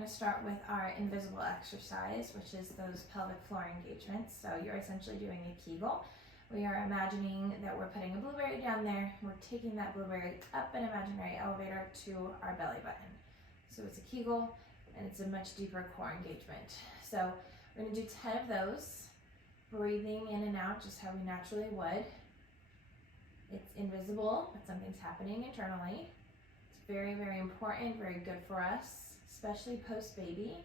going to start with our invisible exercise, which is those pelvic floor engagements. So you're essentially doing a Kegel. We are imagining that we're putting a blueberry down there. We're taking that blueberry up an imaginary elevator to our belly button. So it's a Kegel, and it's a much deeper core engagement. So we're going to do 10 of those, breathing in and out just how we naturally would. It's invisible, but something's happening internally. It's very, very important, very good for us, especially post-baby,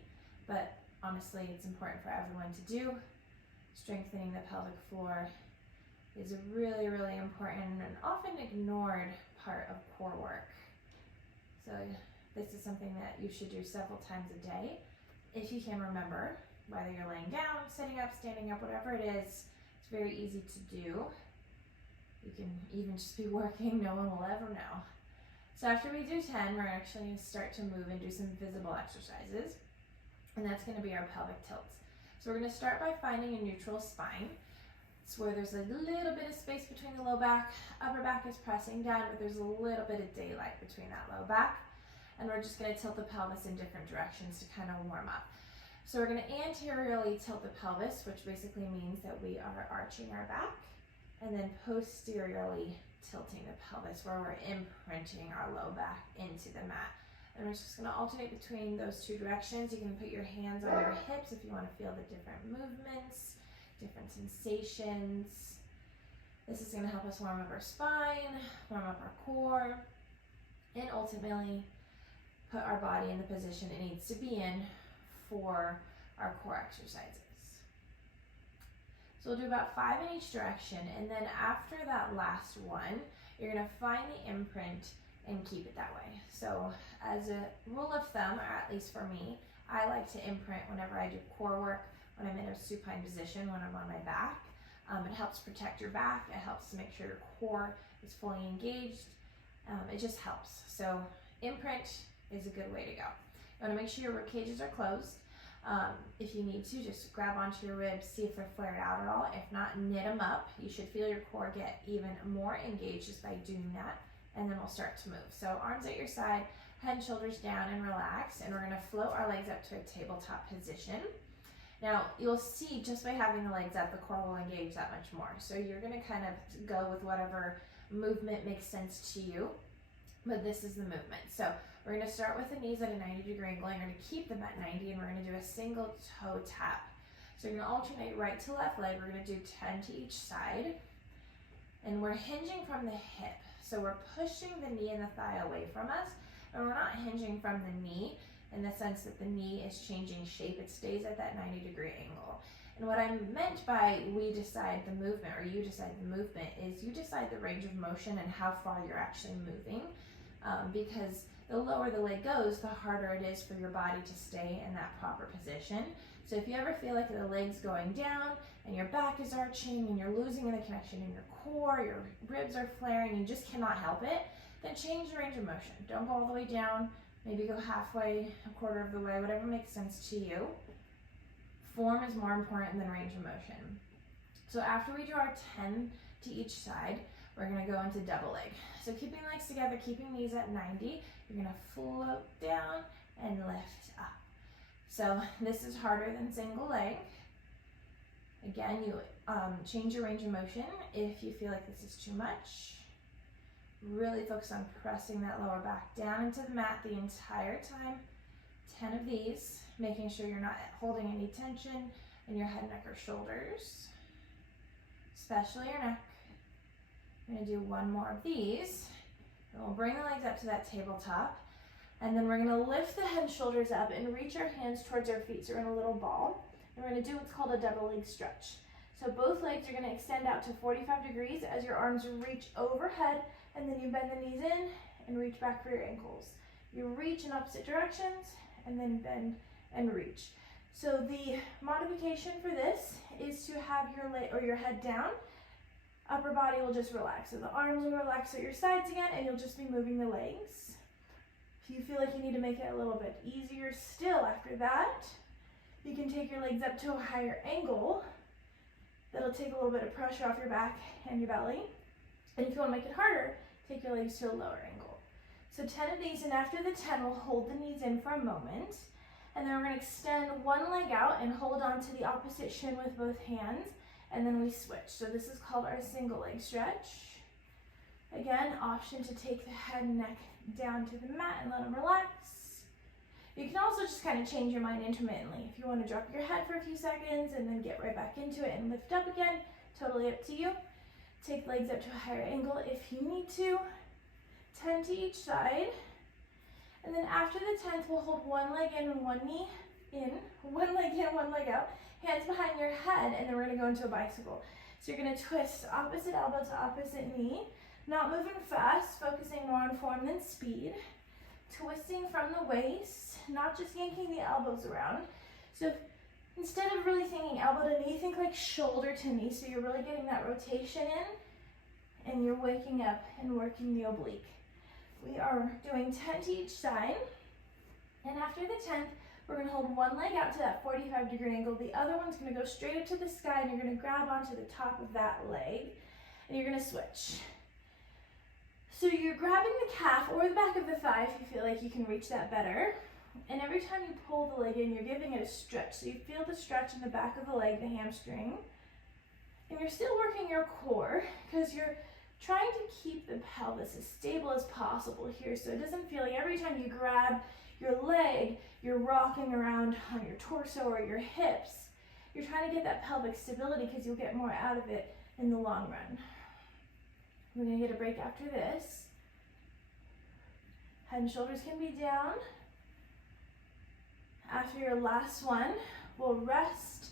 but honestly, it's important for everyone to do. Strengthening the pelvic floor is a really, really important and often ignored part of core work. So this is something that you should do several times a day. If you can remember, whether you're laying down, sitting up, standing up, whatever it is, it's very easy to do. You can even just be working, no one will ever know. So after we do 10, we're actually going to start to move and do some visible exercises. And that's going to be our pelvic tilts. So we're going to start by finding a neutral spine. It's where there's a little bit of space between the low back. Upper back is pressing down, but there's a little bit of daylight between that low back. And we're just going to tilt the pelvis in different directions to kind of warm up. So we're going to anteriorly tilt the pelvis, which basically means that we are arching our back, and then posteriorly tilting the pelvis, where we're imprinting our low back into the mat. And we're just going to alternate between those two directions. You can put your hands on your hips if you want to feel the different movements, different sensations. This is going to help us warm up our spine, warm up our core, and ultimately put our body in the position it needs to be in for our core exercises. So we'll do about 5 in each direction, and then after that last one, you're going to find the imprint and keep it that way. So as a rule of thumb, or at least for me, I like to imprint whenever I do core work, when I'm in a supine position, when I'm on my back. It helps protect your back. It helps to make sure your core is fully engaged. It just helps. So imprint is a good way to go. You want to make sure your rib cages are closed. If you need to, just grab onto your ribs, see if they're flared out at all. If not, knit them up. You should feel your core get even more engaged just by doing that, and then we'll start to move. So arms at your side, head and shoulders down and relax, and we're going to float our legs up to a tabletop position. Now, you'll see just by having the legs up, the core will engage that much more. So you're going to kind of go with whatever movement makes sense to you, but this is the movement. So we're going to start with the knees at a 90-degree angle. You're going to keep them at 90, and we're going to do a single toe tap. So you're going to alternate right to left leg. We're going to do 10 to each side, and we're hinging from the hip. So we're pushing the knee and the thigh away from us, and we're not hinging from the knee in the sense that the knee is changing shape. It stays at that 90-degree angle. And what I meant by we decide the movement, or you decide the movement, is you decide the range of motion and how far you're actually moving, because the lower the leg goes, the harder it is for your body to stay in that proper position. So if you ever feel like the leg's going down and your back is arching and you're losing the connection in your core, your ribs are flaring, you just cannot help it, then change the range of motion. Don't go all the way down, maybe go halfway, a quarter of the way, whatever makes sense to you. Form is more important than range of motion. So after we do our 10 to each side, we're going to go into double leg. So keeping legs together, keeping knees at 90, you're going to float down and lift up. So this is harder than single leg. Again, you change your range of motion if you feel like this is too much. Really focus on pressing that lower back down into the mat the entire time. 10 of these, making sure you're not holding any tension in your head, neck, or shoulders, especially your neck. I'm going to do one more of these, and we'll bring the legs up to that tabletop, and then we're going to lift the head and shoulders up and reach our hands towards our feet, so we're in a little ball, and we're going to do what's called a double leg stretch. So both legs are going to extend out to 45 degrees as your arms reach overhead, and then you bend the knees in and reach back for your ankles. You reach in opposite directions, and then bend and reach. So the modification for this is to have your leg or your head down. Upper body will just relax. So the arms will relax at your sides again, and you'll just be moving the legs. If you feel like you need to make it a little bit easier still after that, you can take your legs up to a higher angle. That'll take a little bit of pressure off your back and your belly. And if you want to make it harder, take your legs to a lower angle. So 10 of these, and after the 10, we'll hold the knees in for a moment. And then we're gonna extend one leg out and hold on to the opposite shin with both hands, and then we switch. So this is called our single leg stretch. Again, option to take the head and neck down to the mat and let them relax. You can also just kind of change your mind intermittently. If you want to drop your head for a few seconds and then get right back into it and lift up again, totally up to you. Take legs up to a higher angle if you need to. 10 to each side. And then after the 10th, we'll hold one leg in and one knee in, one leg in, one leg out, hands behind your head, and then we're gonna go into a bicycle. So you're gonna twist opposite elbow to opposite knee, not moving fast, focusing more on form than speed. Twisting from the waist, not just yanking the elbows around. So instead of really thinking elbow to knee, think like shoulder to knee, so you're really getting that rotation in, and you're waking up and working the oblique. We are doing 10 to each side, and after the 10th, we're gonna hold one leg out to that 45-degree angle. The other one's gonna go straight up to the sky, and you're gonna grab onto the top of that leg, and you're gonna switch. So you're grabbing the calf or the back of the thigh if you feel like you can reach that better. And every time you pull the leg in, you're giving it a stretch. So you feel the stretch in the back of the leg, the hamstring. And you're still working your core because you're trying to keep the pelvis as stable as possible here, so it doesn't feel like every time you grab your leg, you're rocking around on your torso or your hips. You're trying to get that pelvic stability because you'll get more out of it in the long run. We're gonna get a break after this. Head and shoulders can be down. After your last one, we'll rest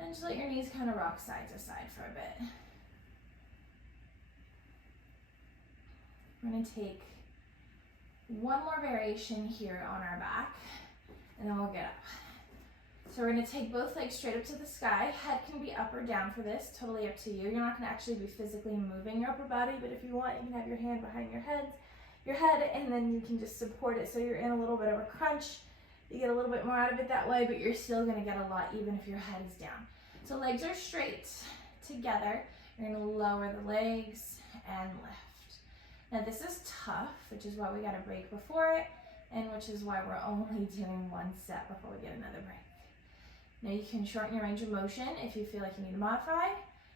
and just let your knees kind of rock side to side for a bit. We're going to take one more variation here on our back, and then we'll get up. So we're going to take both legs straight up to the sky. Head can be up or down for this, totally up to you. You're not going to actually be physically moving your upper body, but if you want, you can have your hand behind your head, and then you can just support it so you're in a little bit of a crunch. You get a little bit more out of it that way, but you're still going to get a lot even if your head is down. So legs are straight together. You're going to lower the legs and lift. Now this is tough, which is why we got a break before it, and which is why we're only doing one set before we get another break. Now you can shorten your range of motion if you feel like you need to modify.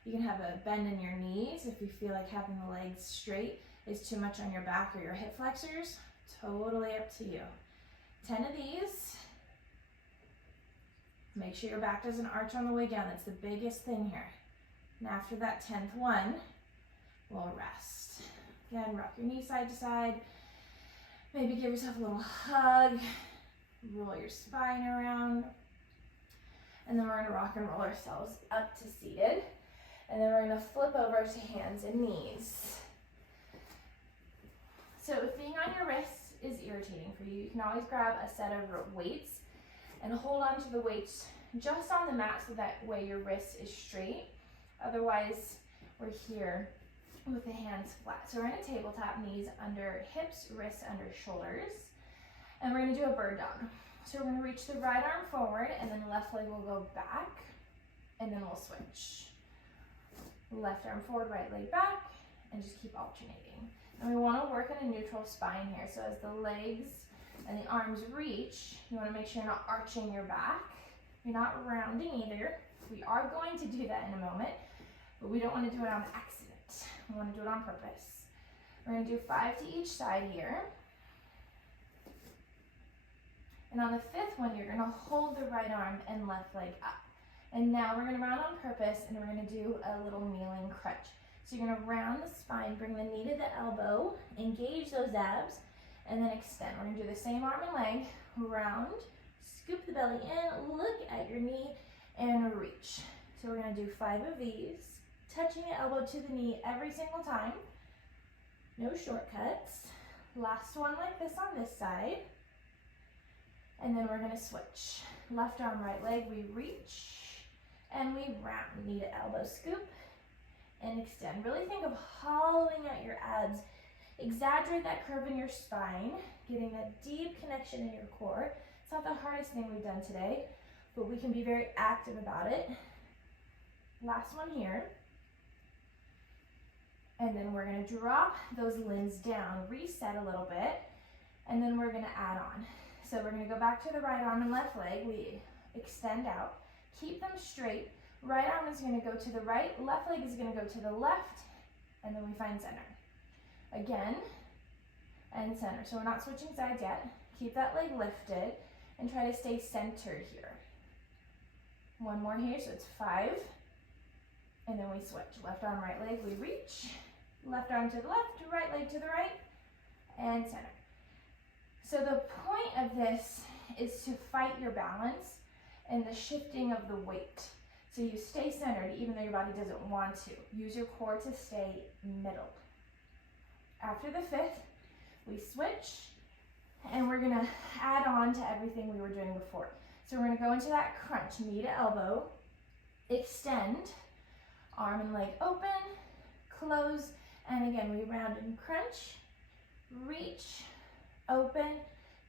You can have a bend in your knees if you feel like having the legs straight is too much on your back or your hip flexors. Totally up to you. 10 of these. Make sure your back doesn't arch on the way down. That's the biggest thing here. And after that 10th one, we'll rest. Again, rock your knee side to side. Maybe give yourself a little hug. Roll your spine around. And then we're going to rock and roll ourselves up to seated. And then we're going to flip over to hands and knees. So if being on your wrists is irritating for you, you can always grab a set of weights and hold on to the weights just on the mat so that way your wrist is straight. Otherwise, we're here with the hands flat. So we're in a tabletop, knees under hips, wrists under shoulders. And we're gonna do a bird dog. So we're gonna reach the right arm forward and then the left leg will go back and then we'll switch. Left arm forward, right leg back, and just keep alternating. And we wanna work on a neutral spine here. So as the legs and the arms reach, you wanna make sure you're not arching your back. You're not rounding either. We are going to do that in a moment, but we don't wanna do it on accident. We wanna do it on purpose. We're gonna do 5 to each side here. And on the 5th one, you're gonna hold the right arm and left leg up. And now we're gonna round on purpose and we're gonna do a little kneeling crunch. So you're gonna round the spine, bring the knee to the elbow, engage those abs, and then extend. We're gonna do the same arm and leg, round, scoop the belly in, look at your knee, and reach. So we're gonna do 5 of these, touching the elbow to the knee every single time. No shortcuts. Last one like this on this side. And then we're gonna switch. Left arm, right leg, we reach, and we round. Knee to elbow, scoop, and extend. Really think of hollowing out your abs. Exaggerate that curve in your spine, getting that deep connection in your core. It's not the hardest thing we've done today, but we can be very active about it. Last one here. And then we're gonna drop those limbs down, reset a little bit, and then we're gonna add on. So we're gonna go back to the right arm and left leg. We extend out, keep them straight. Right arm is gonna go to the right, left leg is gonna go to the left, and then we find center. Again, and center. So we're not switching sides yet. Keep that leg lifted and try to stay centered here. One more here, so it's 5. And then we switch. Left arm, right leg, we reach. Left arm to the left, right leg to the right, and center. So the point of this is to fight your balance and the shifting of the weight. So you stay centered even though your body doesn't want to. Use your core to stay middle. After the 5th, we switch and we're gonna add on to everything we were doing before. So we're gonna go into that crunch, knee to elbow, extend, arm and leg open, close, and again we round and crunch, reach, open,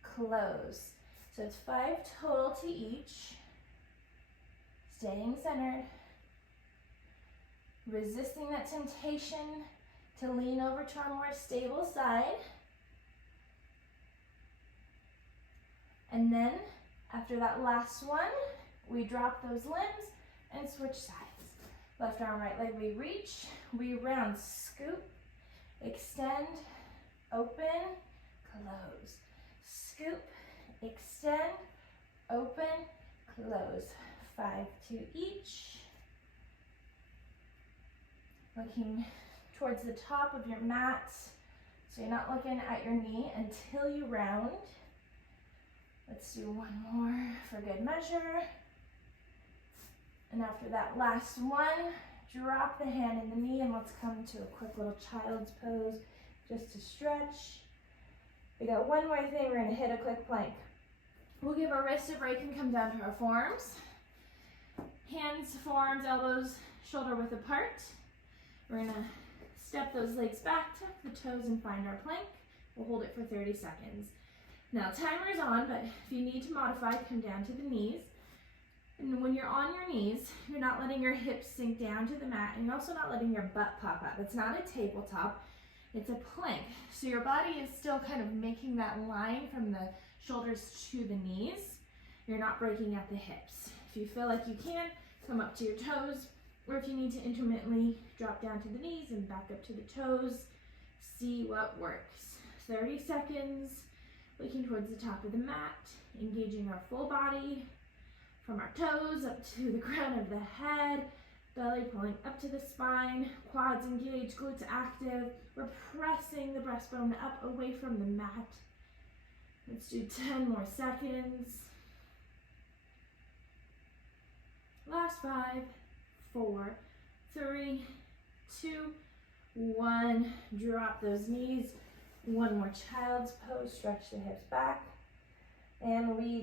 close. So it's 5 total to each. Staying centered, resisting that temptation to lean over to our more stable side. And then after that last one, we drop those limbs and switch sides. Left arm, right leg, we reach, we round, scoop, extend, open, close. Scoop, extend, open, close. 5 to each. Looking towards the top of your mat, so you're not looking at your knee until you round. Let's do one more for good measure. And after that last one, drop the hand in the knee and let's come to a quick little child's pose just to stretch. We got one more thing, we're gonna hit a quick plank. We'll give our wrists a break and come down to our forearms. Hands, forearms, elbows, shoulder width apart. We're gonna step those legs back, tuck the toes and find our plank. We'll hold it for 30 seconds. Now timer's on, but if you need to modify, come down to the knees. And when you're on your knees, you're not letting your hips sink down to the mat, and you're also not letting your butt pop up. It's not a tabletop, it's a plank. So your body is still kind of making that line from the shoulders to the knees. You're not breaking at the hips. If you feel like you can, come up to your toes, or if you need to intermittently drop down to the knees and back up to the toes, see what works. 30 seconds, looking towards the top of the mat, engaging our full body, from our toes up to the crown of the head, belly pulling up to the spine, quads engaged, glutes active. We're pressing the breastbone up away from the mat. Let's do 10 more seconds. Last 5, 4, 3, 2, 1. Drop those knees. One more child's pose, stretch the hips back. And we